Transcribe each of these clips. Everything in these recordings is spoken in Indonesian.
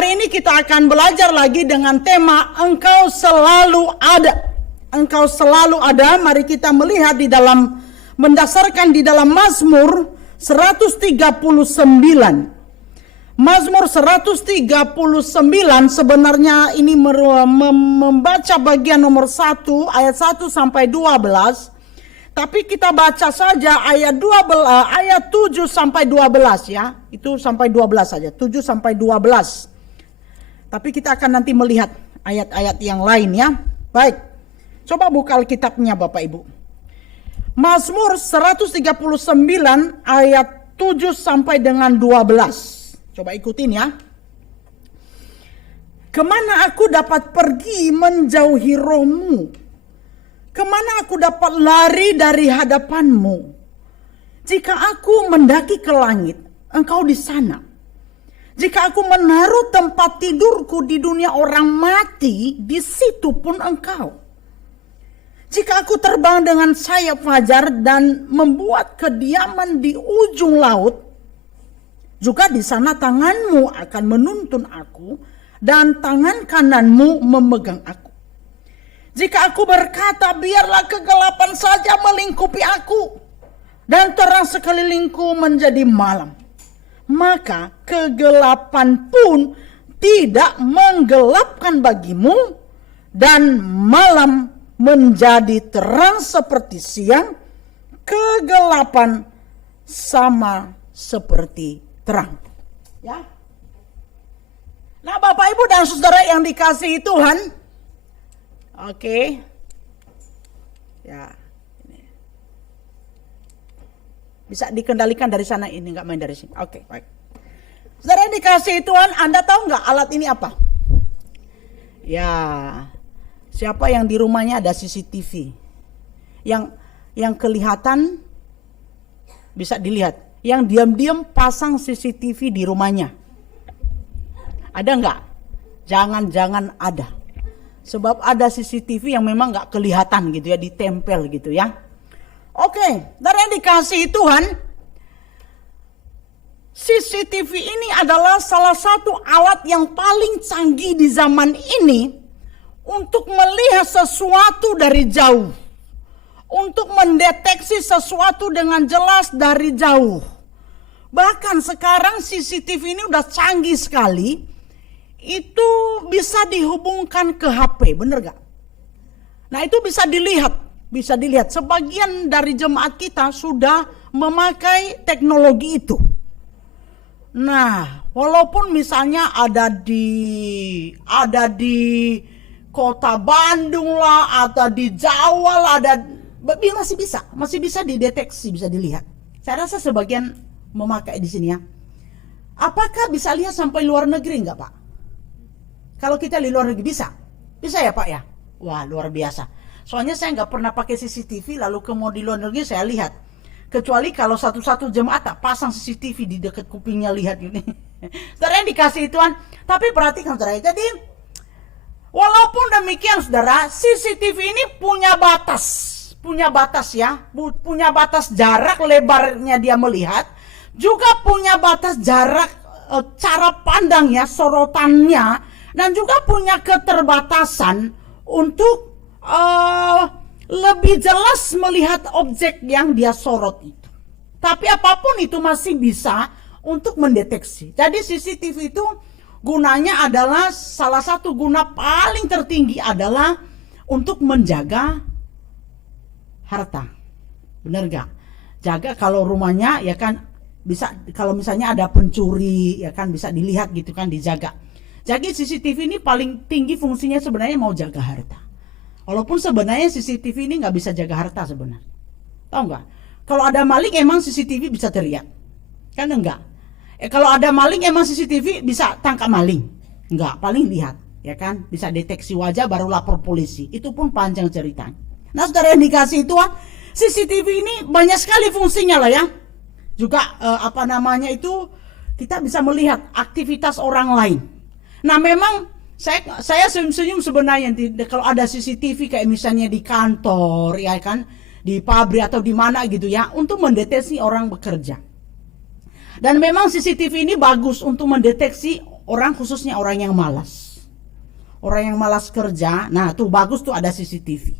Hari ini kita akan belajar lagi dengan tema Engkau selalu ada. Engkau selalu ada. Mari kita melihat mendasarkan di dalam Mazmur 139. Mazmur 139 sebenarnya ini membaca bagian nomor 1 ayat 1 sampai 12. Tapi kita baca saja ayat 7 sampai 12 ya. Itu sampai 12 saja, 7 sampai 12. Tapi kita akan nanti melihat ayat-ayat yang lain ya. Baik. Coba buka Alkitabnya Bapak Ibu. Mazmur 139 ayat 7 sampai dengan 12. Coba ikutin ya. Kemana aku dapat pergi menjauhi rohmu? Kemana aku dapat lari dari hadapanmu? Jika aku mendaki ke langit, engkau di sana. Jika aku menaruh tempat tidurku di dunia orang mati, di situ pun engkau. Jika aku terbang dengan sayap fajar dan membuat kediaman di ujung laut, juga di sana tanganmu akan menuntun aku dan tangan kananmu memegang aku. Jika aku berkata, biarlah kegelapan saja melingkupi aku dan terang sekelilingku menjadi malam, maka kegelapan pun tidak menggelapkan bagimu dan malam menjadi terang seperti siang, kegelapan sama seperti terang. Ya. Nah, Bapak Ibu dan Saudara yang dikasihi Tuhan, oke. Ya. Bisa dikendalikan dari sana, ini nggak main dari sini. Oke, baik. Saudara yang dikasihi Tuhan, Anda tahu nggak alat ini apa? Ya, siapa yang di rumahnya ada CCTV? Yang kelihatan bisa dilihat. Yang diam-diam pasang CCTV di rumahnya. Ada nggak? Jangan-jangan ada. Sebab ada CCTV yang memang nggak kelihatan gitu ya, ditempel gitu ya. Oke, dari yang dikasihi Tuhan, CCTV ini adalah salah satu alat yang paling canggih di zaman ini untuk melihat sesuatu dari jauh, untuk mendeteksi sesuatu dengan jelas dari jauh. Bahkan sekarang CCTV ini udah canggih sekali, itu bisa dihubungkan ke HP, bener gak? Nah itu bisa dilihat. Bisa dilihat, sebagian dari jemaat kita sudah memakai teknologi itu. Nah, walaupun misalnya ada di kota Bandung lah, atau di Jawa lah, masih bisa dideteksi, bisa dilihat. Saya rasa sebagian memakai di sini ya. Apakah bisa lihat sampai luar negeri enggak, Pak? Kalau kita di luar negeri bisa ya, Pak ya? Wah, luar biasa. Soalnya saya nggak pernah pakai CCTV lalu kemudian di luar negeri saya lihat. Kecuali kalau satu-satu jemaat tak pasang CCTV di dekat kupingnya lihat ini. Saudara yang dikasihi Tuhan. Tapi perhatikan saudara. Jadi walaupun demikian saudara, CCTV ini punya batas. Punya batas ya. Punya batas jarak lebarnya dia melihat. Juga punya batas jarak cara pandangnya, sorotannya. Dan juga punya keterbatasan untuk lebih jelas melihat objek yang dia sorot itu. Tapi apapun itu masih bisa untuk mendeteksi. Jadi CCTV itu gunanya adalah, salah satu guna paling tertinggi adalah untuk menjaga harta. Benar gak? Jaga kalau rumahnya ya kan, bisa kalau misalnya ada pencuri ya kan bisa dilihat gitu kan, dijaga. Jadi CCTV ini paling tinggi fungsinya sebenarnya mau jaga harta. Walaupun sebenarnya CCTV ini nggak bisa jaga harta sebenarnya. Tahu nggak? Kalau ada maling emang CCTV bisa teriak? Kan enggak. Kalau ada maling emang CCTV bisa tangkap maling? Enggak, paling lihat. Ya kan? Bisa deteksi wajah baru lapor polisi. Itu pun panjang ceritanya. Nah saudara yang dikasih Tuhan, CCTV ini banyak sekali fungsinya lah ya. Juga kita bisa melihat aktivitas orang lain. Nah memang saya senyum-senyum sebenarnya kalau ada CCTV kayak misalnya di kantor ya kan, di pabrik atau di mana gitu ya, untuk mendeteksi orang bekerja. Dan memang CCTV ini bagus untuk mendeteksi Orang khususnya orang yang malas. Orang yang malas kerja, nah tuh bagus tuh ada CCTV.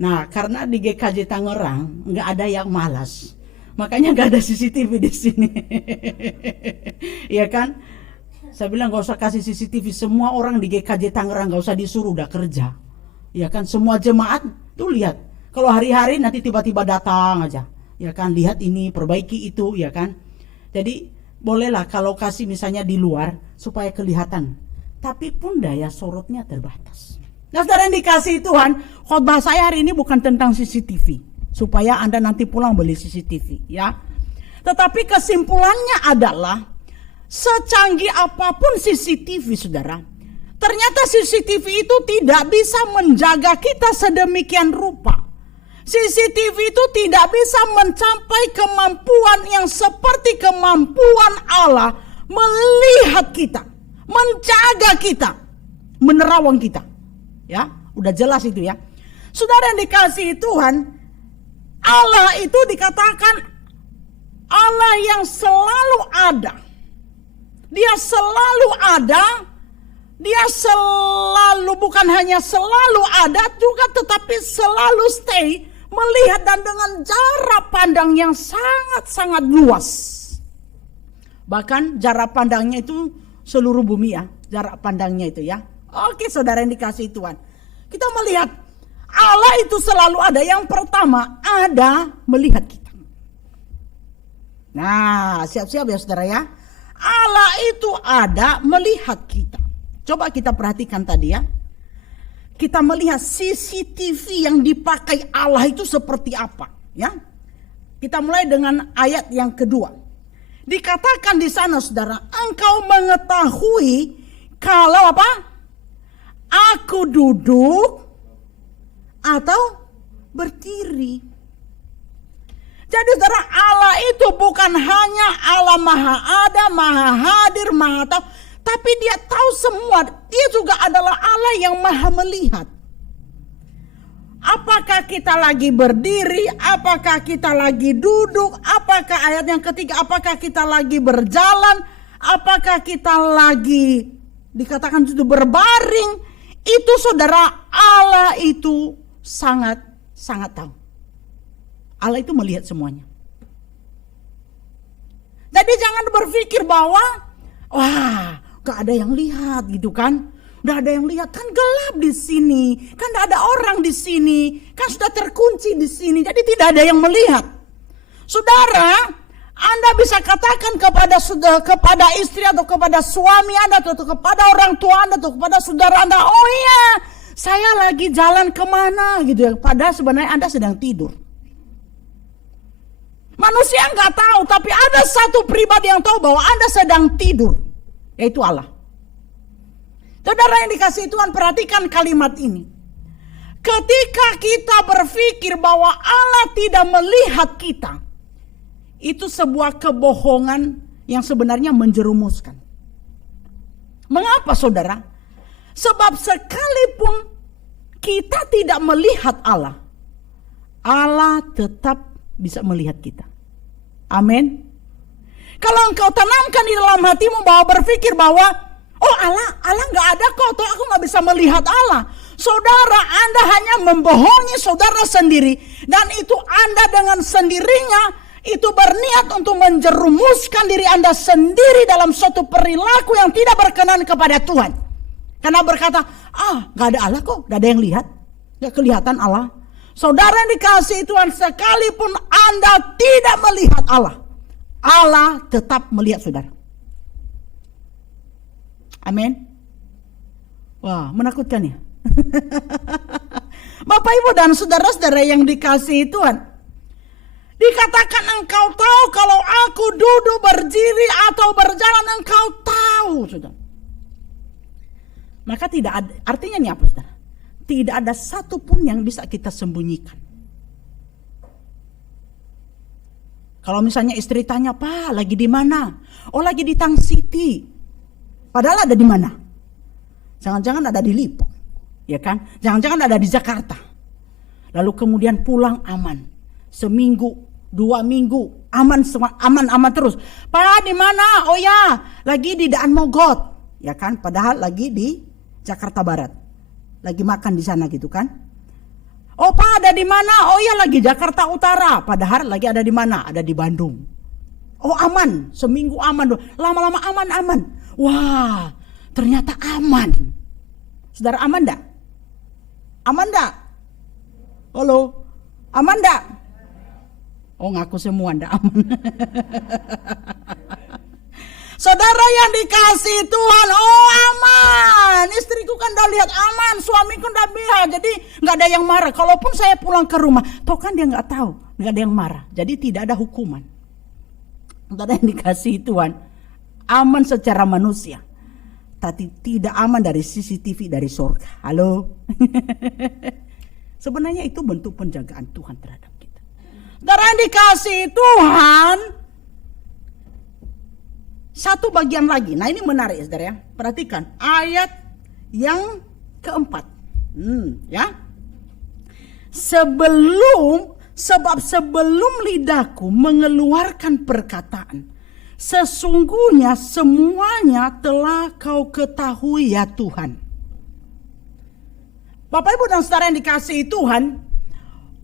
Nah karena di GKJ Tangerang nggak ada yang malas, makanya nggak ada CCTV di sini. Ya kan? Saya bilang nggak usah kasih CCTV, semua orang di GKJ Tangerang nggak usah disuruh, udah kerja. Ya kan, semua jemaat tuh lihat. Kalau hari-hari nanti tiba-tiba datang aja, ya kan, lihat ini, perbaiki itu, ya kan. Jadi bolehlah kalau kasih misalnya di luar supaya kelihatan, tapi pun daya sorotnya terbatas. Nah saudara yang dikasih Tuhan, khotbah saya hari ini bukan tentang CCTV, supaya Anda nanti pulang beli CCTV, ya. Tetapi kesimpulannya adalah, secanggih apapun CCTV saudara, ternyata CCTV itu tidak bisa menjaga kita sedemikian rupa. CCTV itu tidak bisa mencapai kemampuan yang seperti kemampuan Allah melihat kita, menjaga kita, menerawang kita. Ya, udah jelas itu ya. Saudara yang dikasihi Tuhan, Allah itu dikatakan Allah yang selalu ada. Dia selalu ada. Dia selalu, bukan hanya selalu ada juga, tetapi selalu stay, melihat dan dengan jarak pandang yang sangat-sangat luas. Bahkan jarak pandangnya itu seluruh bumi ya, jarak pandangnya itu ya. Oke saudara yang dikasihi Tuhan, kita melihat Allah itu selalu ada. Yang pertama ada melihat kita. Nah siap-siap ya saudara ya, Allah itu ada melihat kita. Coba kita perhatikan tadi ya, kita melihat CCTV yang dipakai Allah itu seperti apa ya. Kita mulai dengan ayat yang kedua. Dikatakan di sana saudara, engkau mengetahui kalau apa? Aku duduk atau berdiri. Jadi saudara, Allah itu bukan hanya Allah maha ada, maha hadir, maha tahu, tapi dia tahu semua. Dia juga adalah Allah yang maha melihat. Apakah kita lagi berdiri, apakah kita lagi duduk, apakah ayat yang ketiga, apakah kita lagi berjalan, apakah kita lagi dikatakan itu berbaring. Itu saudara, Allah itu sangat tahu. Allah itu melihat semuanya. Jadi jangan berpikir bahwa wah, gak ada yang lihat gitu kan. Udah ada yang lihat, kan gelap di sini, kan gak ada orang di sini, kan sudah terkunci di sini. Jadi tidak ada yang melihat. Saudara, Anda bisa katakan kepada istri atau kepada suami Anda atau kepada orang tua Anda atau kepada saudara Anda, oh iya, saya lagi jalan kemana gitu ya. Padahal sebenarnya Anda sedang tidur. Manusia nggak tahu, tapi ada satu pribadi yang tahu bahwa Anda sedang tidur, yaitu Allah. Saudara yang dikasihi Tuhan, perhatikan kalimat ini. Ketika kita berpikir bahwa Allah tidak melihat kita, itu sebuah kebohongan yang sebenarnya menjerumuskan. Mengapa saudara? Sebab sekalipun kita tidak melihat Allah, Allah tetap bisa melihat kita. Amin. Kalau engkau tanamkan di dalam hatimu bahwa berpikir bahwa oh Allah gak ada kok, atau aku gak bisa melihat Allah. Saudara, Anda hanya membohongi saudara sendiri. Dan itu Anda dengan sendirinya itu berniat untuk menjerumuskan diri Anda sendiri dalam suatu perilaku yang tidak berkenan kepada Tuhan. Karena berkata, gak ada Allah kok, gak ada yang lihat, gak kelihatan Allah. Saudara yang dikasihi Tuhan, sekalipun Anda tidak melihat Allah, Allah tetap melihat saudara. Amin. Wah, menakutkan ya. Bapak Ibu dan saudara-saudara yang dikasihi Tuhan, dikatakan engkau tahu kalau aku duduk, berdiri atau berjalan, engkau tahu, saudara. Maka tidak ada, artinya ini apa saudara? Tidak ada satupun yang bisa kita sembunyikan. Kalau misalnya istri tanya, Pak lagi di mana? Oh lagi di Tang City. Padahal ada di mana? Jangan-jangan ada di Lipo, ya kan? Jangan-jangan ada di Jakarta. Lalu kemudian pulang aman. Seminggu 2 minggu aman terus. Pak di mana? Oh ya, lagi di Daan Mogot, ya kan? Padahal lagi di Jakarta Barat, lagi makan di sana gitu kan? Oh Pak ada di mana? Oh ya lagi Jakarta Utara, padahal lagi ada di mana? Ada di Bandung. Oh aman, seminggu aman, lama-lama aman. Wah, ternyata aman. Saudara aman enggak? Aman enggak? Halo, aman enggak? Oh ngaku semua enggak aman. Saudara yang dikasih Tuhan, oh aman. Istriku kan udah lihat aman, suamiku udah bilang, jadi nggak ada yang marah. Kalaupun saya pulang ke rumah, toh kan dia nggak tahu, nggak ada yang marah. Jadi tidak ada hukuman. Saudara yang dikasih Tuhan, aman secara manusia, tapi tidak aman dari CCTV dari surga. Halo. Sebenarnya itu bentuk penjagaan Tuhan terhadap kita. Saudara yang dikasih Tuhan, satu bagian lagi. Nah ini menarik saudara ya. Perhatikan ayat yang keempat. Ya. Sebelum lidahku mengeluarkan perkataan, sesungguhnya semuanya telah kau ketahui ya Tuhan. Bapak Ibu dan saudara yang dikasihi Tuhan,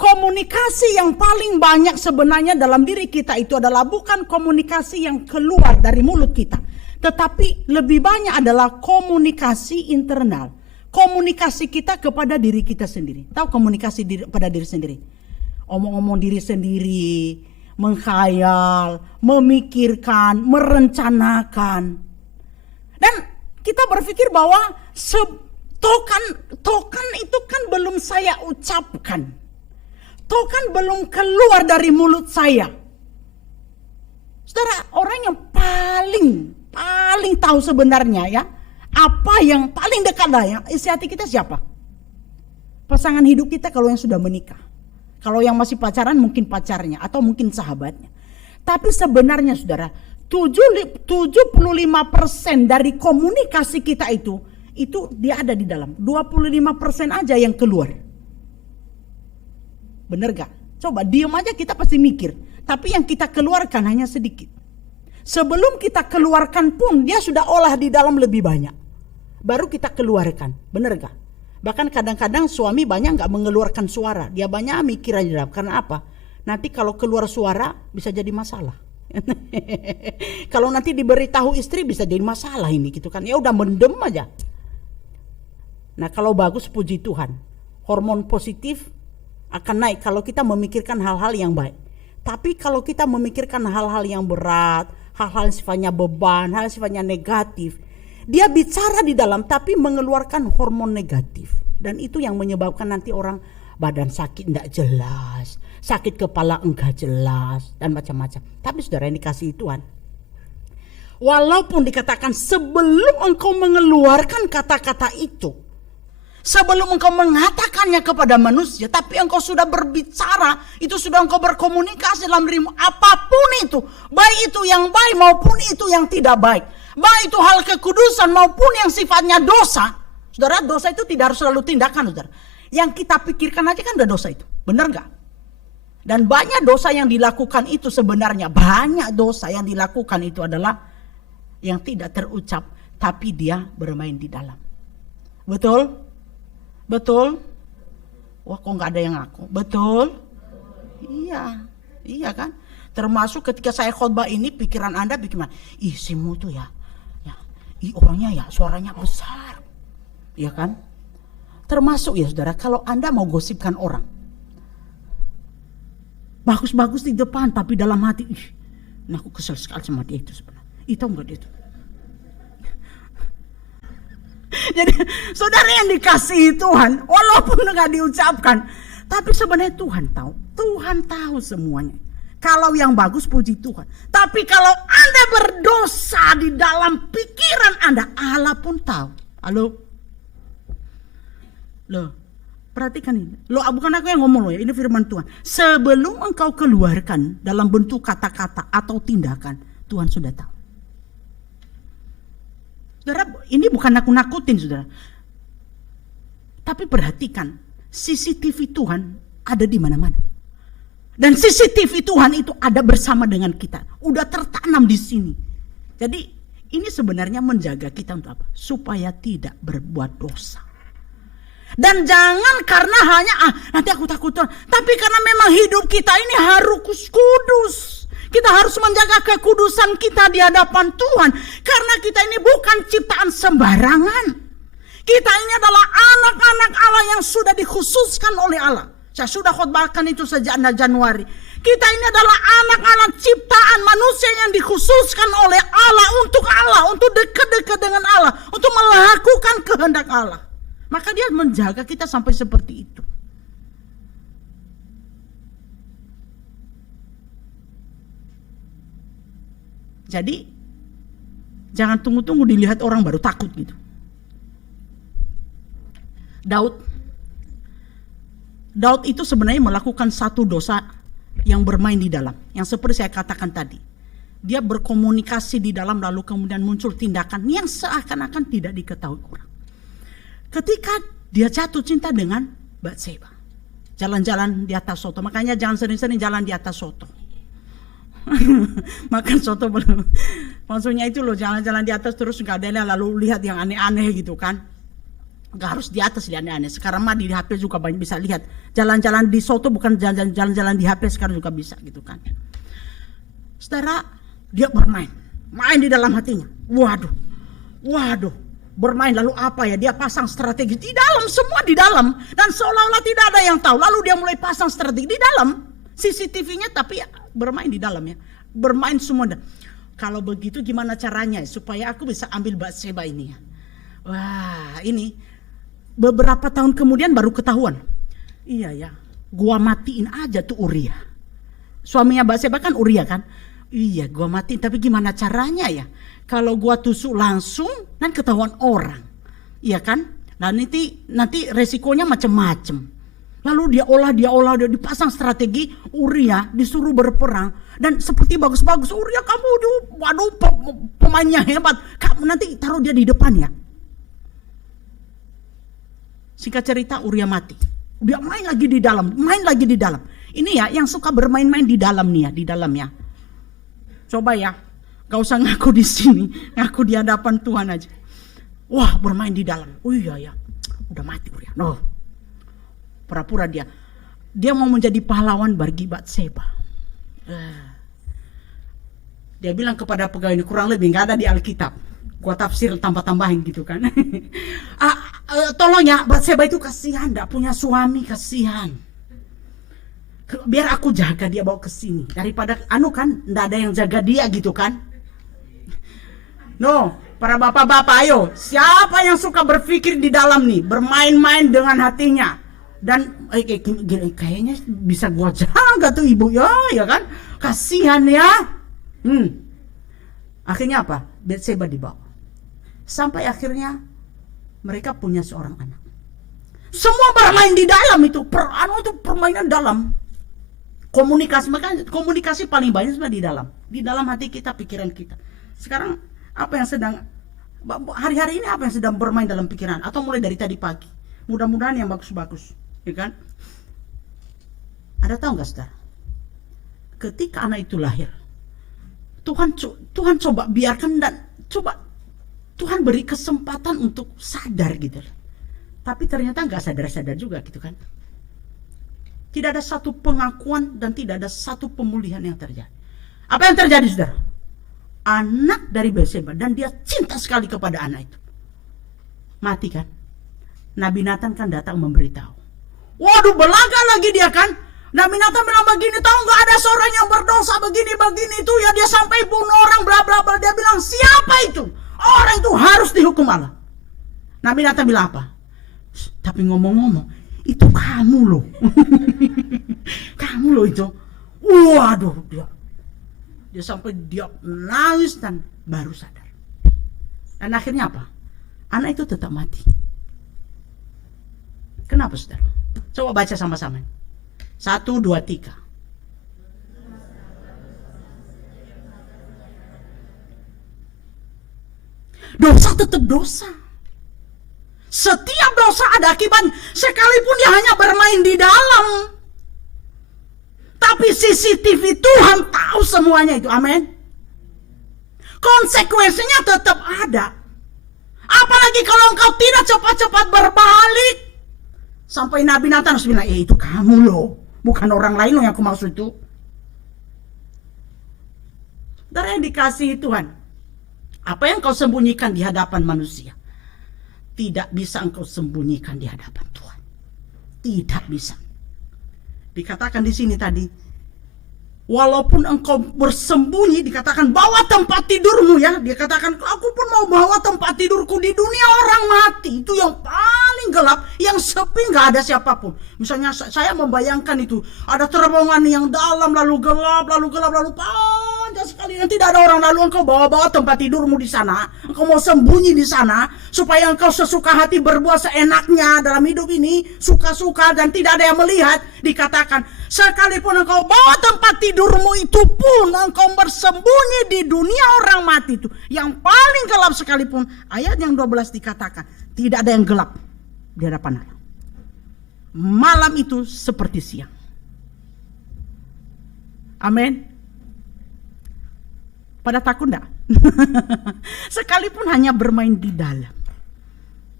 komunikasi yang paling banyak sebenarnya dalam diri kita itu adalah bukan komunikasi yang keluar dari mulut kita, tetapi lebih banyak adalah komunikasi internal. Komunikasi kita kepada diri kita sendiri. Tahu komunikasi pada diri sendiri? Omong-omong diri sendiri, menghayal, memikirkan, merencanakan. Dan kita berpikir bahwa tokan itu kan belum saya ucapkan. Tokan belum keluar dari mulut saya. Saudara, orang yang paling tahu sebenarnya ya, apa yang paling dekat ya, isi hati kita siapa? Pasangan hidup kita kalau yang sudah menikah. Kalau yang masih pacaran mungkin pacarnya atau mungkin sahabatnya. Tapi sebenarnya saudara, 75% dari komunikasi kita itu dia ada di dalam. 25% aja yang keluar. Bener gak? Coba diam aja kita pasti mikir. Tapi yang kita keluarkan hanya sedikit. Sebelum kita keluarkan pun dia sudah olah di dalam lebih banyak. Baru kita keluarkan. Bener gak? Bahkan kadang-kadang suami banyak gak mengeluarkan suara. Dia banyak mikir aja. Karena apa? Nanti kalau keluar suara bisa jadi masalah. Kalau nanti diberitahu istri bisa jadi masalah ini gitu kan. Ya udah mendem aja. Nah kalau bagus puji Tuhan. Hormon positif akan naik kalau kita memikirkan hal-hal yang baik. Tapi kalau kita memikirkan hal-hal yang berat, hal-hal sifatnya beban, hal sifatnya negatif, dia bicara di dalam tapi mengeluarkan hormon negatif. Dan itu yang menyebabkan nanti orang badan sakit enggak jelas, sakit kepala enggak jelas, dan macam-macam. Tapi saudara yang dikasihi Tuhan, walaupun dikatakan sebelum engkau mengeluarkan kata-kata itu, sebelum engkau mengatakannya kepada manusia, tapi engkau sudah berbicara, itu sudah engkau berkomunikasi dalam dirimu, apapun itu, baik itu yang baik maupun itu yang tidak baik, baik itu hal kekudusan maupun yang sifatnya dosa. Saudara, dosa itu tidak harus selalu tindakan, saudara. Yang kita pikirkan aja kan udah dosa itu, benar gak? Dan banyak dosa yang dilakukan itu sebenarnya, banyak dosa yang dilakukan itu adalah yang tidak terucap, tapi dia bermain di dalam. Betul? Betul? Wah kok gak ada yang ngaku? Betul? Iya kan? Termasuk ketika saya khotbah ini, pikiran Anda bagaimana? Ih simu tuh ya, orangnya ya suaranya besar. Iya kan? Termasuk ya saudara, kalau Anda mau gosipkan orang, bagus-bagus di depan tapi dalam hati, nah aku kesel sekali sama dia itu sebenarnya. Itu enggak dia itu. Jadi saudara yang dikasihi Tuhan, walaupun enggak diucapkan, tapi sebenarnya Tuhan tahu semuanya. Kalau yang bagus puji Tuhan. Tapi kalau Anda berdosa di dalam pikiran Anda, Allah pun tahu. Halo? Loh, perhatikan ini. Loh, bukan aku yang ngomong loh ya, ini firman Tuhan. Sebelum engkau keluarkan dalam bentuk kata-kata atau tindakan, Tuhan sudah tahu. Saudara, ini bukan nakut-nakutin saudara. Tapi perhatikan, CCTV Tuhan ada di mana-mana. Dan CCTV Tuhan itu ada bersama dengan kita. Udah tertanam di sini. Jadi ini sebenarnya menjaga kita untuk apa? Supaya tidak berbuat dosa. Dan jangan karena hanya nanti aku takut Tuhan. Tapi karena memang hidup kita ini harus kudus. Kita harus menjaga kekudusan kita di hadapan Tuhan. Karena kita ini bukan ciptaan sembarangan. Kita ini adalah anak-anak Allah yang sudah dikhususkan oleh Allah. Saya sudah khotbahkan itu sejak Januari. Kita ini adalah anak-anak ciptaan manusia yang dikhususkan oleh Allah, untuk dekat-dekat dengan Allah, untuk melakukan kehendak Allah. Maka dia menjaga kita sampai seperti itu. Jadi jangan tunggu-tunggu dilihat orang baru takut gitu. Daud itu sebenarnya melakukan satu dosa yang bermain di dalam. Yang seperti saya katakan tadi. Dia berkomunikasi di dalam lalu kemudian muncul tindakan yang seakan-akan tidak diketahui orang. Ketika dia jatuh cinta dengan Batseba. Jalan-jalan di atas soto. Makanya jangan sering-sering jalan di atas soto. Makan soto belum. Maksudnya itu loh, jalan-jalan di atas terus gak ada lalu lihat yang aneh-aneh gitu kan. Gak harus di atas lihat aneh-aneh. Sekarang mah di HP juga banyak bisa lihat. Jalan-jalan di soto bukan jalan-jalan di HP sekarang juga bisa gitu kan. Saudara, dia bermain. Main di dalam hatinya. Waduh. Bermain lalu apa ya? Dia pasang strategi di dalam, semua di dalam. Dan seolah-olah tidak ada yang tahu. Lalu dia mulai pasang strategi di dalam. CCTV-nya tapi ya, bermain di dalam ya. Bermain semua. Kalau begitu gimana caranya supaya aku bisa ambil Batseba ini ya. Wah, ini beberapa tahun kemudian baru ketahuan. Iya ya, gua matiin aja tuh Uria. Suaminya Batseba kan Uria kan. Iya, gua matiin, tapi gimana caranya ya? Kalau gua tusuk langsung kan ketahuan orang. Iya kan? Nah nanti resikonya macam-macam. Lalu dia olah, dia dipasang strategi. Uria disuruh berperang. Dan seperti bagus-bagus, Uria kamu waduh pemainnya hebat. Kamu nanti taruh dia di depan ya. Singkat cerita Uria mati. Dia main lagi di dalam. Ini ya yang suka bermain-main di dalam nih ya, di dalam ya. Coba ya, gak usah ngaku di sini, ngaku di hadapan Tuhan aja. Wah, bermain di dalam. Oh iya ya, udah mati Uria. No, pura-pura dia mau menjadi pahlawan bagi Batseba. Dia bilang kepada pegawai ini, kurang lebih gak ada di Alkitab. Gua tafsir tambah-tambahin gitu kan. Tolong ya, Batseba itu kasihan, gak punya suami, kasihan. Biar aku jaga dia bawa ke sini daripada kan nggak ada yang jaga dia gitu kan. No, para bapak-bapak ayo, siapa yang suka berpikir di dalam nih, bermain-main dengan hatinya dan kayaknya bisa gua jaga tuh ibu ya kan, kasihan ya. Akhirnya apa? Batseba dibawa sampai akhirnya mereka punya seorang anak. Semua bermain di dalam itu, permainan dalam. Komunikasi paling banyak sebenarnya di dalam hati kita, pikiran kita. Sekarang apa yang sedang hari-hari ini apa yang sedang bermain dalam pikiran atau mulai dari tadi pagi? Mudah-mudahan yang bagus-bagus, ya kan? Ada tahu nggak saudara? Ketika anak itu lahir, Tuhan coba biarkan dan coba Tuhan beri kesempatan untuk sadar gitu. Tapi ternyata nggak sadar-sadar juga gitu kan? Tidak ada satu pengakuan dan tidak ada satu pemulihan yang terjadi. Apa yang terjadi saudara? Anak dari Batseba dan dia cinta sekali kepada anak itu. Mati kan? Nabi Nathan kan datang memberitahu. Waduh, belaga lagi dia kan? Nabi Nathan bilang begini, tahu nggak ada seorang yang berdosa begini itu ya, dia sampai bunuh orang bla bla bla. Dia bilang siapa itu? Orang itu harus dihukum Allah. Nabi Nathan bilang apa? Tapi ngomong-ngomong, itu kamu loh. Kamu loh itu. Waduh, dia sampai dia nangis dan baru sadar. Dan akhirnya apa? Anak itu tetap mati. Kenapa saudara? Coba baca sama-sama. 1, 2, 3. Dosa tetap dosa. Setiap dosa ada akibatnya. Sekalipun dia hanya bermain di dalam. Tapi CCTV Tuhan tahu semuanya itu. Amin. Konsekuensinya tetap ada. Apalagi kalau engkau tidak cepat-cepat berbalik. Sampai Nabi Nathan harus bilang, itu kamu loh. Bukan orang lain loh yang aku maksud itu. Dari yang dikasihi Tuhan. Apa yang kau sembunyikan di hadapan manusia, tidak bisa engkau sembunyikan di hadapan Tuhan. Tidak bisa. Dikatakan di sini tadi, walaupun engkau bersembunyi, dikatakan bawa tempat tidurmu ya. Dia katakan, aku pun mau bawa tempat tidurku di dunia orang mati. Itu yang paling gelap, yang sepi, nggak ada siapapun. Misalnya saya membayangkan itu, ada terowongan yang dalam, lalu gelap, lalu panjang sekali. Dan tidak ada orang, lalu engkau bawa-bawa tempat tidurmu di sana. Engkau mau sembunyi di sana, supaya engkau sesuka hati berbuat seenaknya dalam hidup ini, suka-suka dan tidak ada yang melihat. Dikatakan, sekalipun engkau bawa tempat tidurmu itu pun, engkau bersembunyi di dunia orang mati itu, yang paling gelap sekalipun. Ayat yang 12 dikatakan, tidak ada yang gelap di hadapan Allah. Malam itu seperti siang. Amin. Pada takut enggak? Sekalipun hanya bermain di dalam.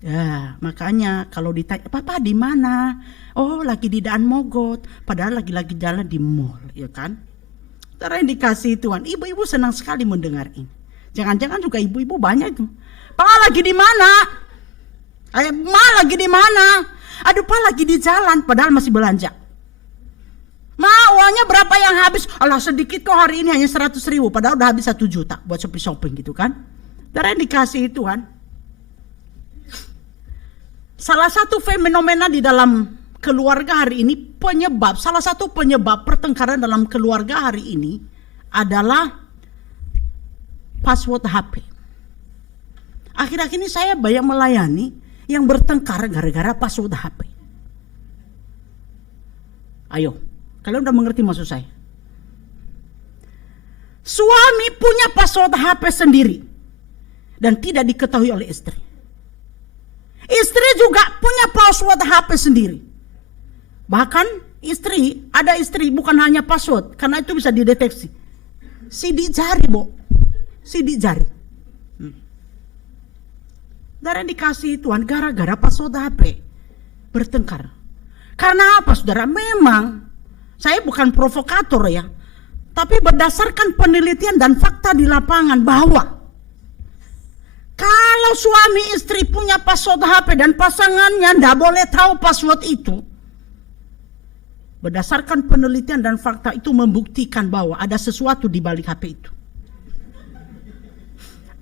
Ya, makanya kalau ditanya, "Papa di mana?" "Oh, lagi di Daan Mogot." Padahal lagi jalan di mall, ya kan? Karena yang dikasih Tuhan, ibu-ibu senang sekali mendengar ini. Jangan-jangan juga ibu-ibu banyak itu. "Pa lagi di mana?" "Ma lagi di mana?" "Aduh, Pa lagi di jalan." Padahal masih belanja. "Ma, uangnya berapa yang habis?" "Alah, sedikit kok hari ini, hanya 100.000. Padahal udah habis 1 juta buat shopping gitu kan. Karena yang dikasih Tuhan. Salah satu fenomena di dalam keluarga hari ini, salah satu penyebab pertengkaran dalam keluarga hari ini adalah password HP. Akhir-akhir ini saya banyak melayani yang bertengkar gara-gara password HP. Ayo, kalian udah mengerti maksud saya? Suami punya password HP sendiri dan tidak diketahui oleh istri. Istri juga punya password HP sendiri. Bahkan ada istri bukan hanya password, karena itu bisa dideteksi. Sidik jari, sidik jari. Darah dikasih Tuhan gara-gara password HP bertengkar. Karena apa, saudara? Memang saya bukan provokator ya, tapi berdasarkan penelitian dan fakta di lapangan bahwa kalau suami istri punya password HP dan pasangannya tidak boleh tahu password itu, berdasarkan penelitian dan fakta itu membuktikan bahwa ada sesuatu di balik HP itu.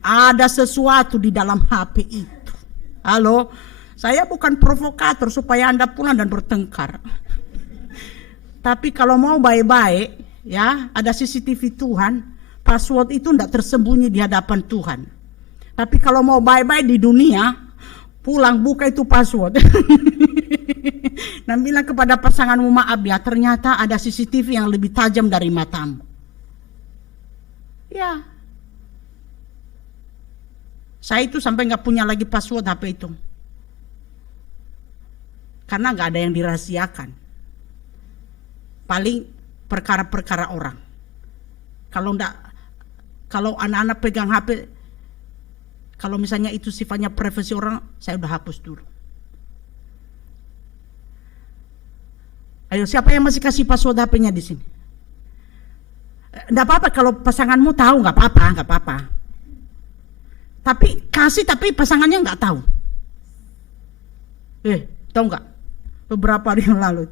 Ada sesuatu di dalam HP itu. Halo, saya bukan provokator supaya Anda pulang dan bertengkar. Tapi kalau mau baik-baik, ya, ada CCTV Tuhan, password itu tidak tersembunyi di hadapan Tuhan. Tapi kalau mau baik-baik di dunia, pulang buka itu password. Dan bilang kepada pasanganmu, "Maaf ya, ternyata ada CCTV yang lebih tajam dari matamu." Ya. Saya itu sampai nggak punya lagi password HP itu. Karena nggak ada yang dirahasiakan. Paling perkara-perkara orang. Kalau anak-anak pegang HP, kalau misalnya itu sifatnya privasi orang, saya udah hapus dulu. Ayo, siapa yang masih kasih password HP-nya di sini? Nggak apa-apa kalau pasanganmu tahu, nggak apa-apa. Tapi kasih, tapi pasangannya nggak tahu. Tahu nggak? Beberapa hari yang lalu,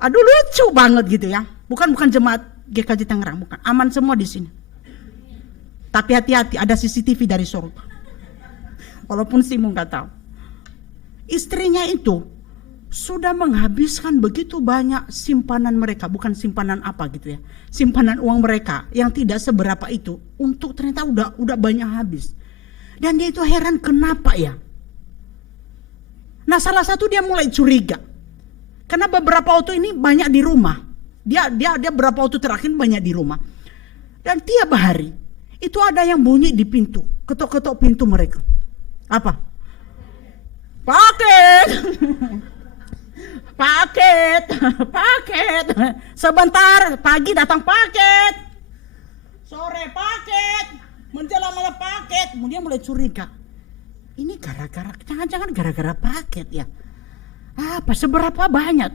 aduh lucu banget gitu ya. Bukan jemaat GKJ Tangerang, bukan. Aman semua di sini. Tapi hati-hati, ada CCTV dari surga. Walaupun Simu nggak tahu. Istrinya itu sudah menghabiskan begitu banyak simpanan mereka, bukan simpanan apa gitu ya, simpanan uang mereka yang tidak seberapa itu, untuk ternyata udah banyak habis. Dan dia itu heran kenapa ya. Nah, salah satu dia mulai curiga. Karena beberapa waktu ini banyak di rumah. Dia berapa waktu terakhir banyak di rumah. Dan tiap hari itu ada yang bunyi di pintu, ketok-ketok pintu mereka. Apa? Paket. paket, paket. Sebentar, pagi datang paket, sore paket, menjelang malam paket. Kemudian mulai curiga. Ini gara-gara, jangan-jangan gara-gara paket ya. Apa, seberapa banyak.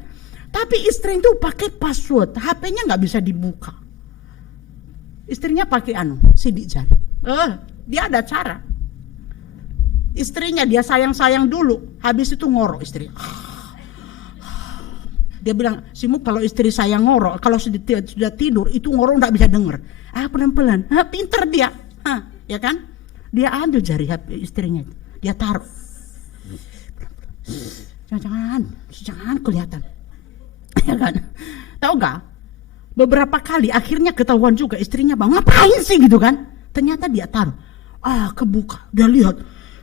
Tapi istri itu pakai password, HP-nya nggak bisa dibuka. Istrinya pakai sidik jari. Dia ada cara. Istrinya dia sayang-sayang dulu, habis itu ngorok istri. Dia bilang, Simu kalau istri saya ngorok, kalau sudah tidur itu ngorok nggak bisa denger. Pelan-pelan, pinter dia, ya kan? Dia ambil jari HP istrinya, dia taruh. Jangan kelihatan, ya kan? Tahu nggak? Beberapa kali akhirnya ketahuan juga istrinya, bang ngapain sih gitu kan? Ternyata dia taruh, kebuka, dia lihat.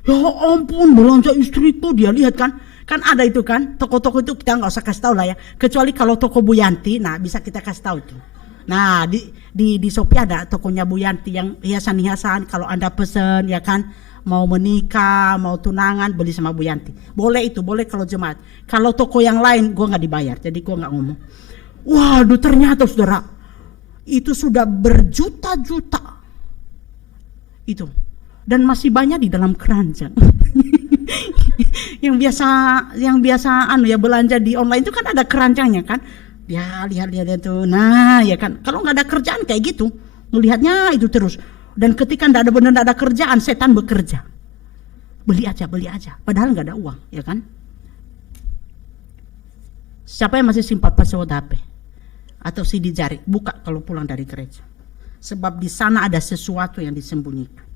Ya ampun, belanja istriku, dia lihat kan ada itu kan, toko-toko itu kita nggak usah kasih tahu lah ya, kecuali kalau toko Bu Yanti, nah bisa kita kasih tahu tuh. Nah di Shopee ada tokonya Bu Yanti yang hiasan-hiasan, kalau Anda pesen ya kan, mau menikah, mau tunangan, beli sama Bu Yanti. Boleh itu, boleh kalau jemaat. Kalau toko yang lain gue nggak dibayar, jadi gue nggak ngomong. Waduh, ternyata saudara, itu sudah berjuta-juta itu, dan masih banyak di dalam keranjang. yang biasa belanja di online itu kan ada keranjangnya kan. Ya lihat tuh, nah ya kan. Kalau nggak ada kerjaan kayak gitu, melihatnya itu terus. Dan ketika nggak ada kerjaan, setan bekerja. Beli aja, padahal nggak ada uang, ya kan? Siapa yang masih simpan password HP atau sidik jari, buka kalau pulang dari gereja. Sebab di sana ada sesuatu yang disembunyikan.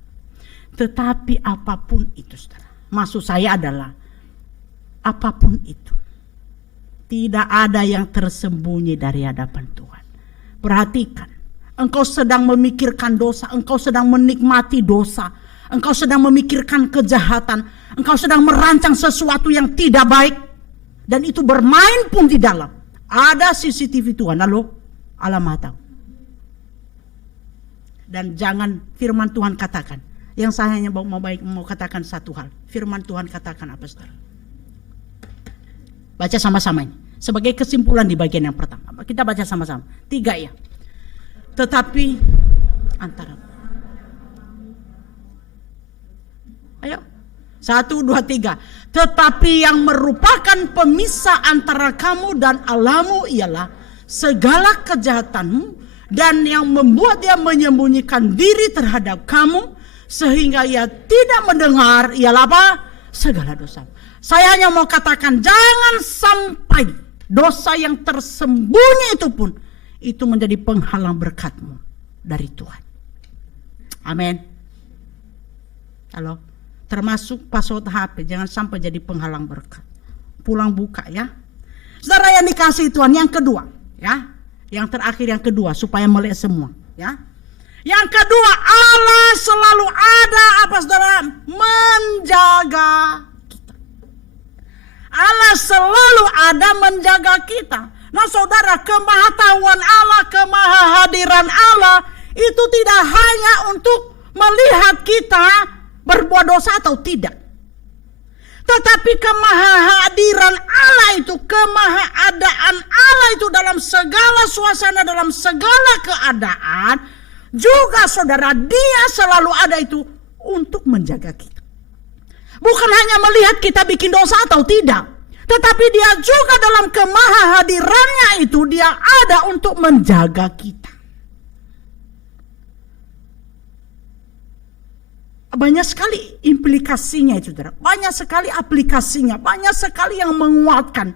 Tetapi apapun itu, saudara, maksud saya adalah apapun itu, tidak ada yang tersembunyi dari hadapan Tuhan. Perhatikan, engkau sedang memikirkan dosa, engkau sedang menikmati dosa, engkau sedang memikirkan kejahatan, engkau sedang merancang sesuatu yang tidak baik, dan itu bermain pun di dalam. Ada CCTV Tuhan, Allah Maha tahu. Dan jangan firman Tuhan katakan, yang saya hanya mau katakan satu hal. Firman Tuhan katakan apa, saudara? Baca sama-sama ini. Sebagai kesimpulan di bagian yang pertama. Kita baca sama-sama. 3 ya. Tetapi antara. Ayo. 1, 2, 3. Tetapi yang merupakan pemisah antara kamu dan Allahmu ialah segala kejahatanmu, dan yang membuat dia menyembunyikan diri terhadap kamu, sehingga ia tidak mendengar ialah apa? Segala dosa. Saya hanya mau katakan, jangan sampai dosa yang tersembunyi itu pun itu menjadi penghalang berkatmu dari Tuhan. Amin. Halo, termasuk password HP, jangan sampai jadi penghalang berkat. Pulang buka ya. Saudara yang dikasihi Tuhan, yang kedua ya, yang terakhir, yang kedua, supaya melek semua ya. Yang kedua, Allah selalu ada apa, saudara? Menjaga kita. Allah selalu ada menjaga kita. Nah saudara, kemahatauan Allah, kemahahadiran Allah itu tidak hanya untuk melihat kita berbuat dosa atau tidak, tetapi kemahahadiran Allah itu, kemahaadaan Allah itu dalam segala suasana, dalam segala keadaan juga, saudara, dia selalu ada itu untuk menjaga kita. Bukan hanya melihat kita bikin dosa atau tidak, tetapi dia juga dalam kemahahadirannya itu, dia ada untuk menjaga kita. Banyak sekali implikasinya itu, saudara. Banyak sekali aplikasinya, banyak sekali yang menguatkan.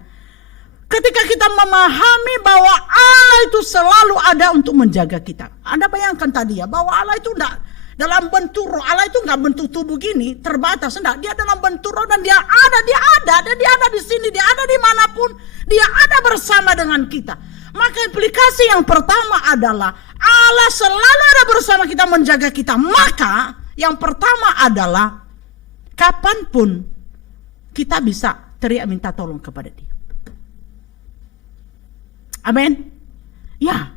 Ketika kita memahami bahwa Allah itu selalu ada untuk menjaga kita. Anda bayangkan tadi ya, bahwa Allah itu enggak dalam bentuk roh. Allah itu enggak bentuk tubuh gini, terbatas. Enggak, dia dalam bentuk roh, dan dia ada, dan dia ada di sini, dia ada dimanapun, dia ada bersama dengan kita. Maka implikasi yang pertama adalah Allah selalu ada bersama kita, menjaga kita. Maka yang pertama adalah kapanpun kita bisa teriak minta tolong kepada dia. Amin. Ya.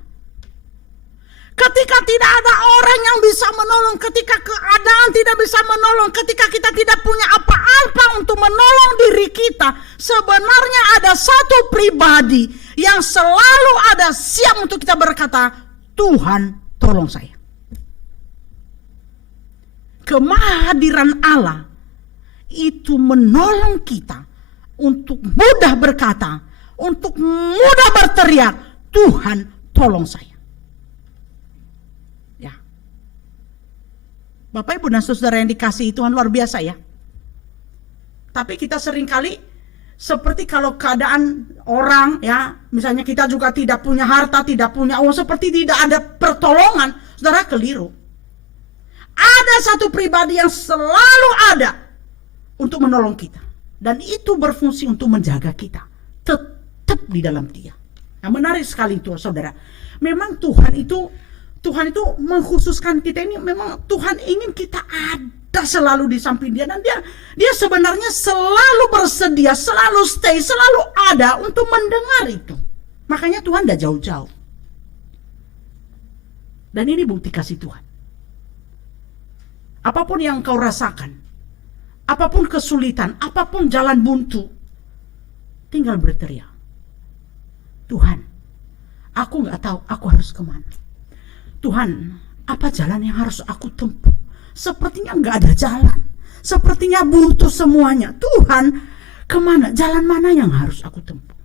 Ketika tidak ada orang yang bisa menolong, ketika keadaan tidak bisa menolong, ketika kita tidak punya apa-apa untuk menolong diri kita, sebenarnya ada satu pribadi yang selalu ada siap untuk kita berkata, Tuhan tolong saya. Kemahadiran Allah itu menolong kita untuk mudah berkata, untuk mudah berteriak, Tuhan tolong saya. Ya. Bapak Ibu dan Saudara yang dikasihi Tuhan, luar biasa ya. Tapi kita seringkali seperti kalau keadaan orang ya, misalnya kita juga tidak punya harta, tidak punya uang, seperti tidak ada pertolongan. Saudara, keliru. Ada satu pribadi yang selalu ada untuk menolong kita, dan itu berfungsi untuk menjaga kita tetap di dalam Dia. Nah, menarik sekali itu, saudara. Memang Tuhan itu mengkhususkan kita ini. Memang Tuhan ingin kita ada selalu di samping Dia, dan Dia sebenarnya selalu bersedia, selalu stay, selalu ada untuk mendengar itu. Makanya Tuhan tidak jauh-jauh. Dan ini bukti kasih Tuhan. Apapun yang kau rasakan, apapun kesulitan, apapun jalan buntu, tinggal berteriak, Tuhan, aku gak tahu aku harus kemana. Tuhan, apa jalan yang harus aku tempuh? Sepertinya gak ada jalan, sepertinya buntu semuanya. Tuhan, kemana? Jalan mana yang harus aku tempuh?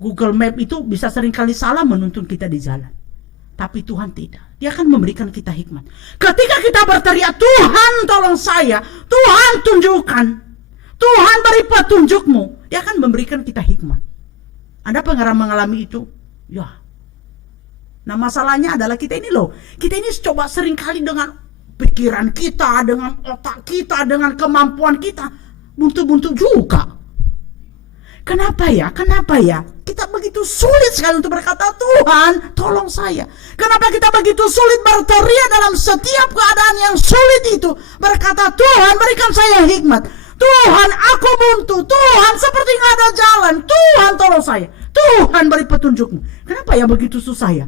Google Map itu bisa seringkali salah menuntun kita di jalan. Tapi Tuhan tidak. Dia akan memberikan kita hikmat. Ketika kita berteriak, Tuhan tolong saya, Tuhan tunjukkan, Tuhan beri petunjukmu, Dia akan memberikan kita hikmat. Anda pernah mengalami itu? Ya. Nah, masalahnya adalah kita ini loh. Kita ini coba seringkali dengan pikiran kita, dengan otak kita, dengan kemampuan kita, buntu-buntu juga. Kenapa ya? Kenapa ya? Kita begitu sulit sekali untuk berkata, Tuhan tolong saya. Kenapa kita begitu sulit berteriak dalam setiap keadaan yang sulit itu, berkata, Tuhan berikan saya hikmat, Tuhan aku buntu, Tuhan seperti nggak ada jalan, Tuhan tolong saya, Tuhan beri petunjukmu. Kenapa ya begitu susah ya?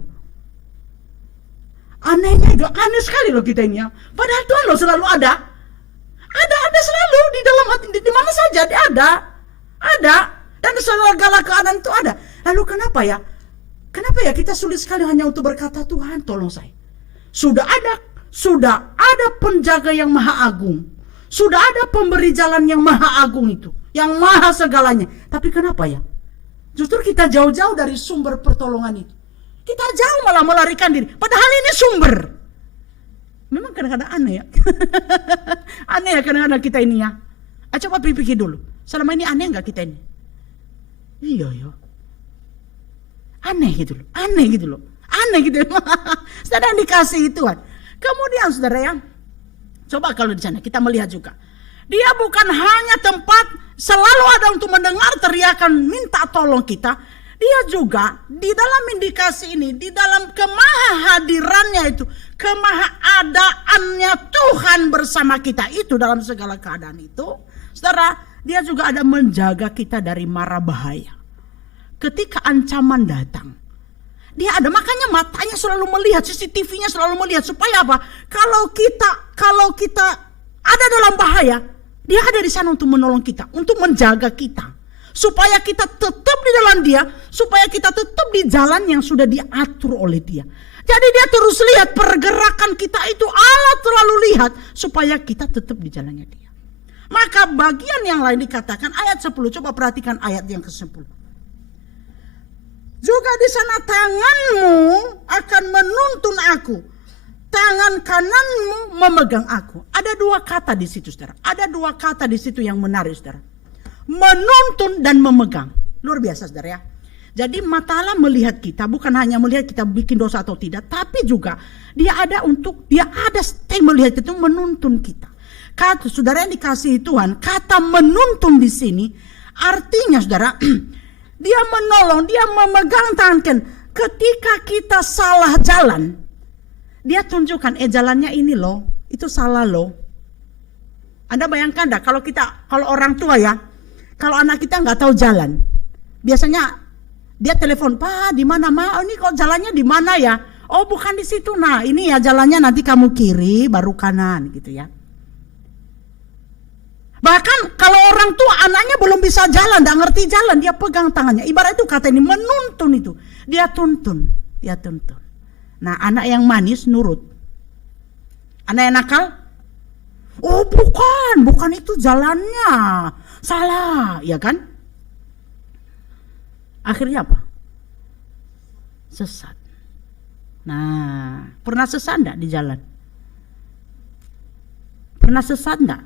Anehnya itu, aneh sekali loh kita ini ya. Padahal Tuhan loh selalu ada selalu di dalam hati, di mana saja Dia ada. Dan segala keadaan itu ada. Lalu kenapa ya? Kenapa ya kita sulit sekali hanya untuk berkata, Tuhan tolong saya. Sudah ada penjaga yang maha agung. Sudah ada pemberi jalan yang maha agung itu. Yang maha segalanya. Tapi kenapa ya? Justru kita jauh-jauh dari sumber pertolongan itu. Kita jauh malah melarikan diri. Padahal ini sumber. Memang kadang-kadang aneh ya. Aneh ya kadang-kadang kita ini ya. Coba pikir dulu. Selama ini aneh gak kita ini? Iya ya. Aneh gitu loh. Aneh gitu Saudara yang dikasihi Tuhan. Kemudian saudara ya, coba kalau di sana kita melihat juga, Dia bukan hanya tempat selalu ada untuk mendengar teriakan minta tolong kita. Dia juga di dalam indikasi ini, di dalam kemahadirannya itu, kemahaadaannya Tuhan bersama kita itu dalam segala keadaan itu, saudara, Dia juga ada menjaga kita dari mara bahaya. Ketika ancaman datang, Dia ada, makanya matanya selalu melihat, CCTV-nya selalu melihat, supaya apa? Kalau kita ada dalam bahaya, Dia ada di sana untuk menolong kita, untuk menjaga kita, supaya kita tetap di dalam Dia, supaya kita tetap di jalan yang sudah diatur oleh Dia. Jadi Dia terus lihat pergerakan kita itu, Allah terlalu lihat supaya kita tetap di jalannya Dia. Maka bagian yang lain dikatakan ayat 10, coba perhatikan ayat yang ke-10. Juga di sana tanganmu akan menuntun aku, tangan kananmu memegang aku. Ada dua kata di situ, saudara. Ada dua kata di situ yang menarik, saudara. Menuntun dan memegang. Luar biasa, saudara ya. Jadi mata Allah melihat kita, bukan hanya melihat kita bikin dosa atau tidak, tapi juga Dia ada stay melihat itu, menuntun kita. Kata saudara yang dikasihi Tuhan, kata menuntun di sini artinya saudara, Dia menolong, Dia memegang tangan. Ketika kita salah jalan, Dia tunjukkan, jalannya ini loh, itu salah loh. Anda bayangkan dah kalau orang tua ya, kalau anak kita nggak tahu jalan, biasanya dia telepon, Pak di mana Ma? Oh, ini kok jalannya di mana ya? Oh bukan di situ, nah ini ya jalannya, nanti kamu kiri baru kanan gitu ya. Bahkan kalau orang tua anaknya belum bisa jalan, tidak ngerti jalan, dia pegang tangannya. Ibarat itu kata ini menuntun itu. Dia tuntun. Nah, anak yang manis nurut. Anak yang nakal, oh bukan itu jalannya. Salah, ya kan? Akhirnya apa? Sesat. Nah, pernah sesat enggak di jalan? Pernah sesat enggak?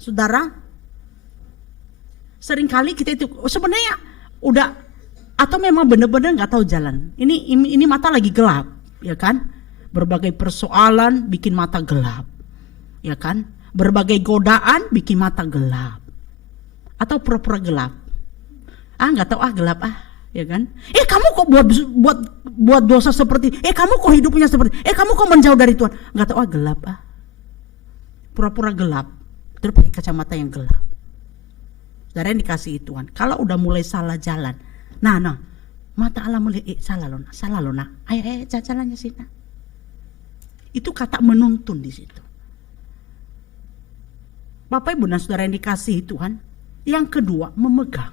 Saudara, seringkali kita itu sebenarnya udah atau memang benar-benar nggak tahu jalan. Ini mata lagi gelap, ya kan? Berbagai persoalan bikin mata gelap, ya kan? Berbagai godaan bikin mata gelap, atau pura-pura gelap. Nggak tahu gelap ya kan? Kamu kok buat dosa seperti? Kamu kok hidupnya seperti? Kamu kok menjauh dari Tuhan? Nggak tahu gelap pura-pura gelap. Terus pakai kacamata yang gelap. Saudara yang dikasihi Tuhan, kalau udah mulai salah jalan, nah, mata Allah melihat, salah lo nak, ayo jalannya sih nak. Itu kata menuntun di situ. Bapak Ibu dan saudara yang dikasihi Tuhan, yang kedua memegang.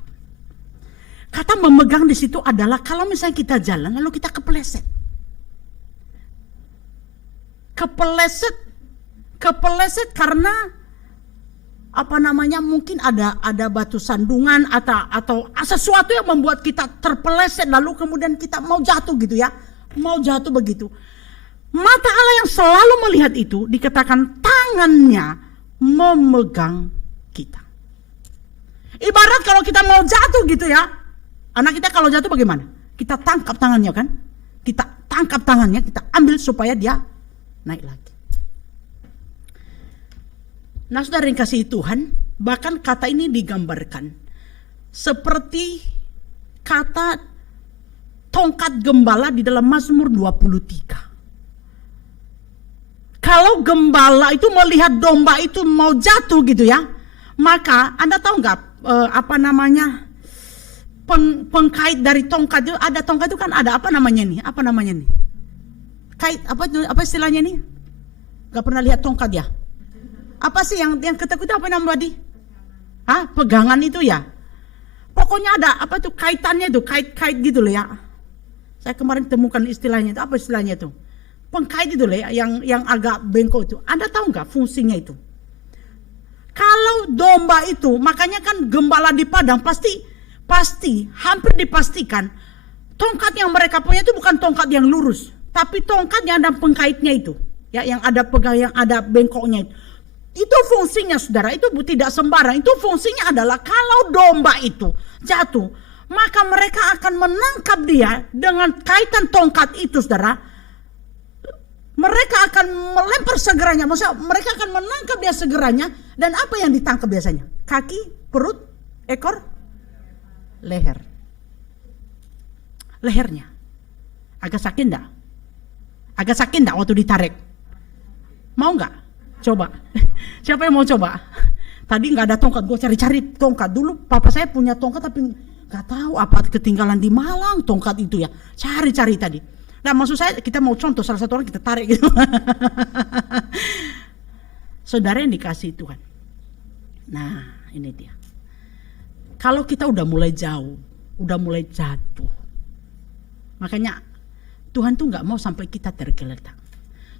Kata memegang di situ adalah kalau misalnya kita jalan lalu kita kepeleset karena mungkin ada batu sandungan atau sesuatu yang membuat kita terpeleset lalu kemudian kita mau jatuh gitu ya. Mau jatuh begitu. Mata Allah yang selalu melihat itu dikatakan tangannya memegang kita. Ibarat kalau kita mau jatuh gitu ya. Anak kita kalau jatuh bagaimana? Kita tangkap tangannya kan? Kita tangkap tangannya, kita ambil supaya dia naik lagi. Nah, saudara yang kasih Tuhan, bahkan kata ini digambarkan seperti kata tongkat gembala di dalam Mazmur 23. Kalau gembala itu melihat domba itu mau jatuh gitu ya, maka Anda tahu nggak pengkait dari tongkat itu, ada tongkat itu kan ada apa namanya nih? Kait apa istilahnya nih? Gak pernah lihat tongkat ya? Apa sih yang ketek itu apa namanya tadi? Pegangan itu ya. Pokoknya ada apa tuh kaitannya itu, kait gitu loh ya. Saya kemarin temukan istilahnya itu, apa istilahnya itu? Pengkait itu loh ya, yang agak bengkok itu. Anda tahu nggak fungsinya itu? Kalau domba itu, makanya kan gembala di padang pasti hampir dipastikan tongkat yang mereka punya itu bukan tongkat yang lurus, tapi tongkat yang ada pengkaitnya itu, ya, yang ada pegang, yang ada bengkoknya itu. Itu fungsinya saudara, itu tidak sembarang. Itu fungsinya adalah kalau domba itu jatuh, maka mereka akan menangkap dia dengan kaitan tongkat itu saudara. Mereka akan melempar segeranya, maksudnya mereka akan menangkap dia segeranya. Dan apa yang ditangkap biasanya? Kaki, perut, ekor, leher. Lehernya. Agak sakit enggak? Agak sakit enggak waktu ditarik? Mau enggak? Coba. Siapa yang mau coba? Tadi nggak ada tongkat, gue cari-cari tongkat. Dulu papa saya punya tongkat tapi nggak tahu apa ketinggalan di Malang tongkat itu ya. Cari-cari tadi. Nah, maksud saya kita mau contoh salah satu orang kita tarik gitu. Saudara yang dikasihi Tuhan. Nah, ini dia. Kalau kita udah mulai jauh, udah mulai jatuh, makanya Tuhan tuh nggak mau sampai kita tergeletak.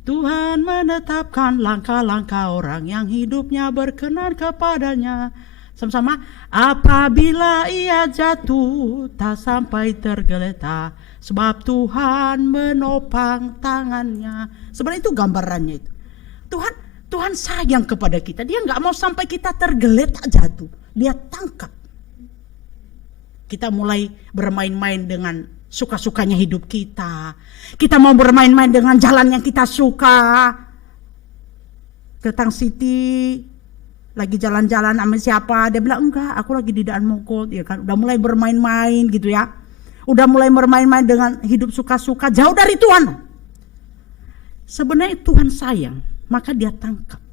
Tuhan menetapkan langkah-langkah orang yang hidupnya berkenan kepadanya. Sama-sama, apabila ia jatuh tak sampai tergeletak, sebab Tuhan menopang tangannya. Sebenarnya itu gambarannya itu. Tuhan sayang kepada kita. Dia nggak mau sampai kita tergeletak jatuh. Dia tangkap. Kita mulai bermain-main dengan suka-sukanya hidup kita. Kita mau bermain-main dengan jalan yang kita suka. Datang Siti lagi jalan-jalan sama siapa, dia bilang enggak, aku lagi di Daan Mogot, ya kan. Udah mulai bermain-main gitu ya. Udah mulai bermain-main dengan hidup suka-suka, jauh dari Tuhan. Sebenarnya Tuhan sayang, maka dia tangkap.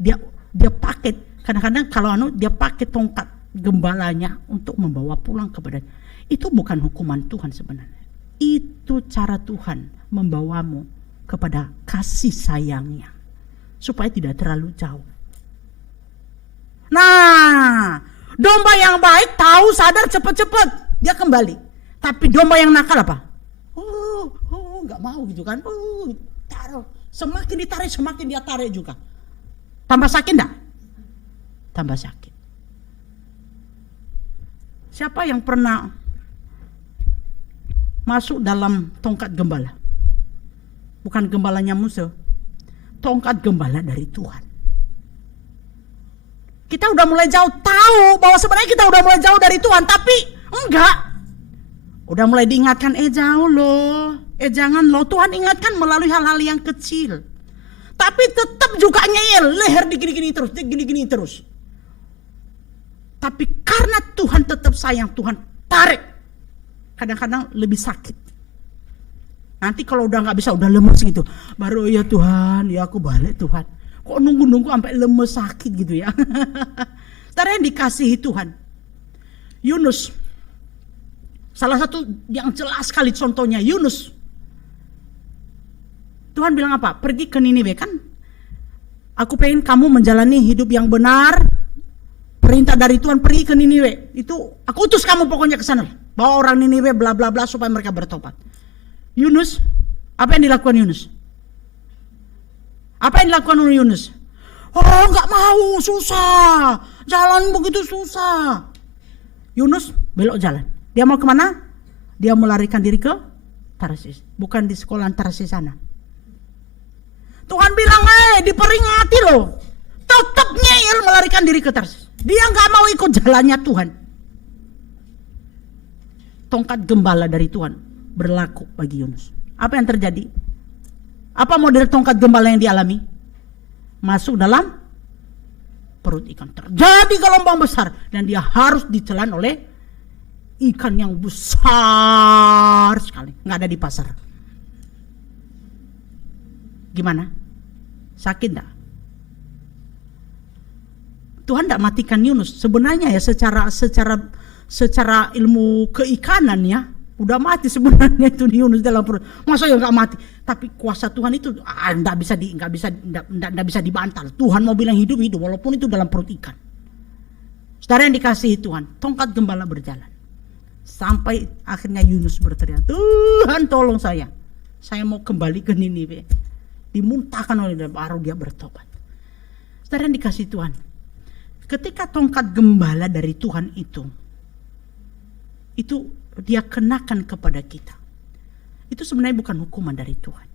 Dia pakai, kadang-kadang kalau dia pakai tongkat gembalanya untuk membawa pulang kepada. Itu bukan hukuman Tuhan sebenarnya. Itu cara Tuhan membawamu kepada kasih sayangnya. Supaya tidak terlalu jauh. Nah, domba yang baik tahu sadar cepet-cepet dia kembali. Tapi domba yang nakal apa? Nggak mau gitu kan? Taruh. Semakin ditarik semakin dia tarik juga. Tambah sakit enggak? Tambah sakit. Siapa yang pernah masuk dalam tongkat gembala? Bukan gembalanya musuh. Tongkat gembala dari Tuhan. Kita udah mulai jauh tahu bahwa sebenarnya kita udah mulai jauh dari Tuhan, tapi enggak. Udah mulai diingatkan, jauh loh, jangan loh. Tuhan ingatkan melalui hal-hal yang kecil. Tapi tetap juga ngeyel, leher digini-gini terus. Tapi karena Tuhan tetap sayang, Tuhan tarik. Kadang-kadang lebih sakit. Nanti kalau udah nggak bisa, udah lemes gitu, baru ya Tuhan, ya aku balik Tuhan. Kok nunggu sampai lemes sakit gitu ya. Saudara yang dikasihi Tuhan, Yunus, salah satu yang jelas sekali contohnya Yunus. Tuhan bilang apa? Pergi ke Niniwe kan? Aku pengen kamu menjalani hidup yang benar. Perintah dari Tuhan, pergi ke Niniwe. Itu aku utus kamu pokoknya ke sana. Bawa orang Niniwe bla bla bla supaya mereka bertobat. Yunus, apa yang dilakukan Yunus? Apa yang dilakukan oleh Yunus? Nggak mau, susah. Jalan begitu susah. Yunus belok jalan. Dia mau kemana? Dia melarikan diri ke Tarsis. Bukan di sekolah Tarsis sana. Tuhan bilang, diperingati loh. Tetap ngeyel melarikan diri ke Tarsis. Dia nggak mau ikut jalannya Tuhan. Tongkat gembala dari Tuhan berlaku bagi Yunus. Apa yang terjadi? Apa model tongkat gembala yang dialami? Masuk dalam perut ikan. Terjadi gelombang besar dan dia harus ditelan oleh ikan yang besar sekali. Nggak ada di pasar. Gimana? Sakit enggak? Tuhan enggak matikan Yunus. Sebenarnya ya secara ilmu keikanan ya, udah mati sebenarnya itu Yunus dalam perut. Masa ya enggak mati? Tapi kuasa Tuhan itu enggak bisa dibantah. Tuhan mau bilang hidup walaupun itu dalam perut ikan. Saudara yang dikasihi Tuhan, tongkat gembala berjalan. Sampai akhirnya Yunus berteriak, Tuhan tolong saya mau kembali ke Niniwe. Dimuntahkan oleh dia, baru dia bertobat. Saudara yang dikasihi Tuhan, ketika tongkat gembala dari Tuhan itu dia kenakan kepada kita, itu sebenarnya bukan hukuman dari Tuhan.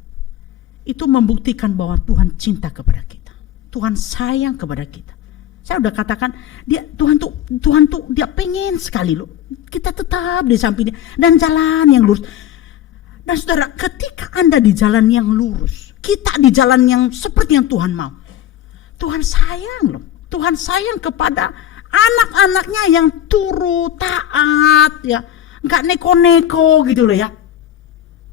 Itu membuktikan bahwa Tuhan cinta kepada kita. Tuhan sayang kepada kita. Saya udah katakan, Tuhan tuh dia pengen sekali loh kita tetap di sampingnya dan jalan yang lurus. Dan saudara, ketika Anda di jalan yang lurus, kita di jalan yang seperti yang Tuhan mau, Tuhan sayang loh. Tuhan sayang kepada anak-anaknya yang turut, taat, ya, nggak neko-neko gitu loh ya.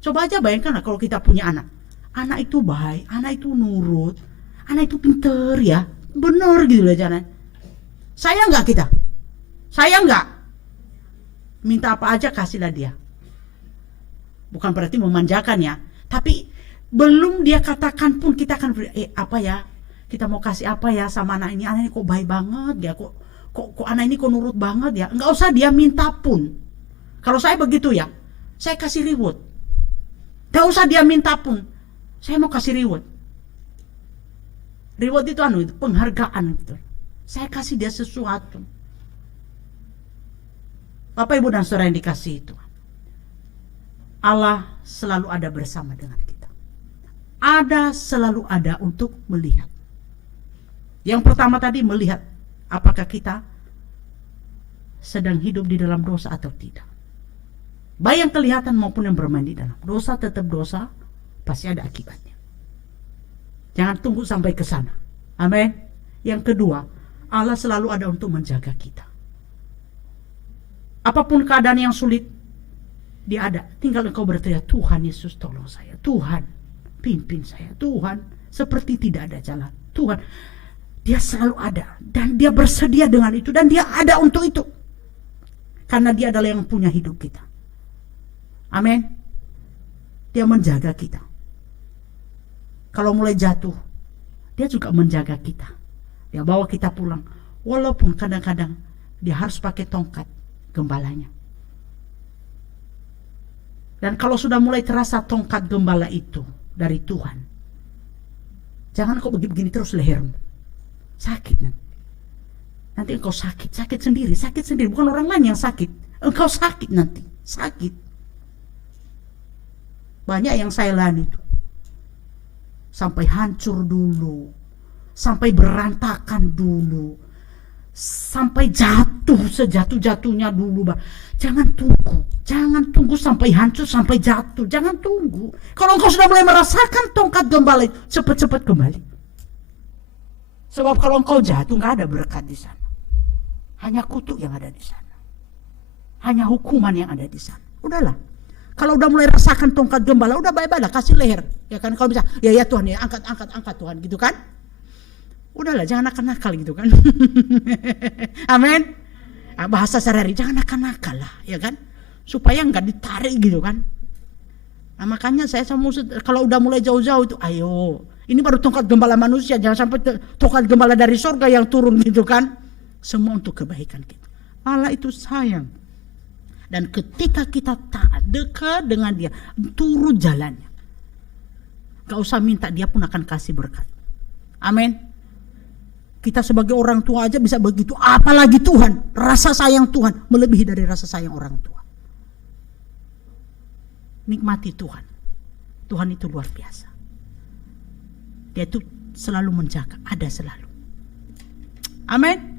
Coba aja bayangkan lah kalau kita punya anak. Anak itu baik, anak itu nurut, anak itu pinter ya, benar gitu loh jalan. Sayang nggak kita? Sayang nggak? Minta apa aja kasihlah dia. Bukan berarti memanjakan ya, tapi belum dia katakan pun kita akan apa ya? Kita mau kasih apa ya sama anak ini kok baik banget ya, kok anak ini kok nurut banget ya. Nggak usah dia minta pun. Kalau saya begitu ya, saya kasih reward. Nggak usah dia minta pun, saya mau kasih reward. Reward itu itu penghargaan gitu. Saya kasih dia sesuatu. Bapak Ibu dan Saudara yang dikasihi itu, Allah selalu ada bersama dengan kita. Ada selalu ada untuk melihat. Yang pertama tadi melihat apakah kita sedang hidup di dalam dosa atau tidak. Baik yang kelihatan maupun yang bermain di dalam. Dosa tetap dosa, pasti ada akibatnya. Jangan tunggu sampai ke sana. Amin. Yang kedua, Allah selalu ada untuk menjaga kita. Apapun keadaan yang sulit, Dia ada. Tinggal engkau berteriak, Tuhan Yesus tolong saya. Tuhan pimpin saya. Tuhan seperti tidak ada jalan. Tuhan, Dia selalu ada. Dan Dia bersedia dengan itu. Dan Dia ada untuk itu. Karena Dia adalah yang punya hidup kita. Amin. Dia menjaga kita. Kalau mulai jatuh, Dia juga menjaga kita. Dia bawa kita pulang. Walaupun kadang-kadang dia harus pakai tongkat gembalanya. Dan kalau sudah mulai terasa tongkat gembala itu dari Tuhan, jangan kok begini terus lehermu. Sakit nanti. Nanti engkau sakit sendiri. Bukan orang lain yang sakit. Engkau sakit nanti. Sakit. Banyak yang saya lalui itu. Sampai hancur dulu. Sampai berantakan dulu. Sampai jatuh sejatuh-jatuhnya dulu. Jangan tunggu sampai hancur, sampai jatuh. Jangan tunggu. Kalau engkau sudah mulai merasakan tongkat gembala, cepat-cepat kembali. Sebab kalau engkau jatuh, nggak ada berkat di sana. Hanya kutuk yang ada di sana. Hanya hukuman yang ada di sana. Udahlah. Kalau udah mulai rasakan tongkat gembala, udah baik-baiklah, kasih leher. Ya kan, kalau bisa, ya Tuhan, ya angkat Tuhan, gitu kan. Udahlah, jangan nakal-nakal gitu kan. Amin. Bahasa sehari-hari, jangan nakal-nakal lah, ya kan. Supaya nggak ditarik gitu kan. Nah, makanya saya sama kalau udah mulai jauh-jauh itu, ayo. Ini baru tongkat gembala manusia, jangan sampai tongkat gembala dari surga yang turun gitu kan. Semua untuk kebaikan kita. Allah itu sayang. Dan ketika kita tak dekat dengan dia, turut jalannya. Gak usah minta, dia pun akan kasih berkat. Amin. Kita sebagai orang tua aja bisa begitu, apalagi Tuhan. Rasa sayang Tuhan melebihi dari rasa sayang orang tua. Nikmati Tuhan. Tuhan itu luar biasa. Dia itu selalu menjaga, ada selalu. Amin.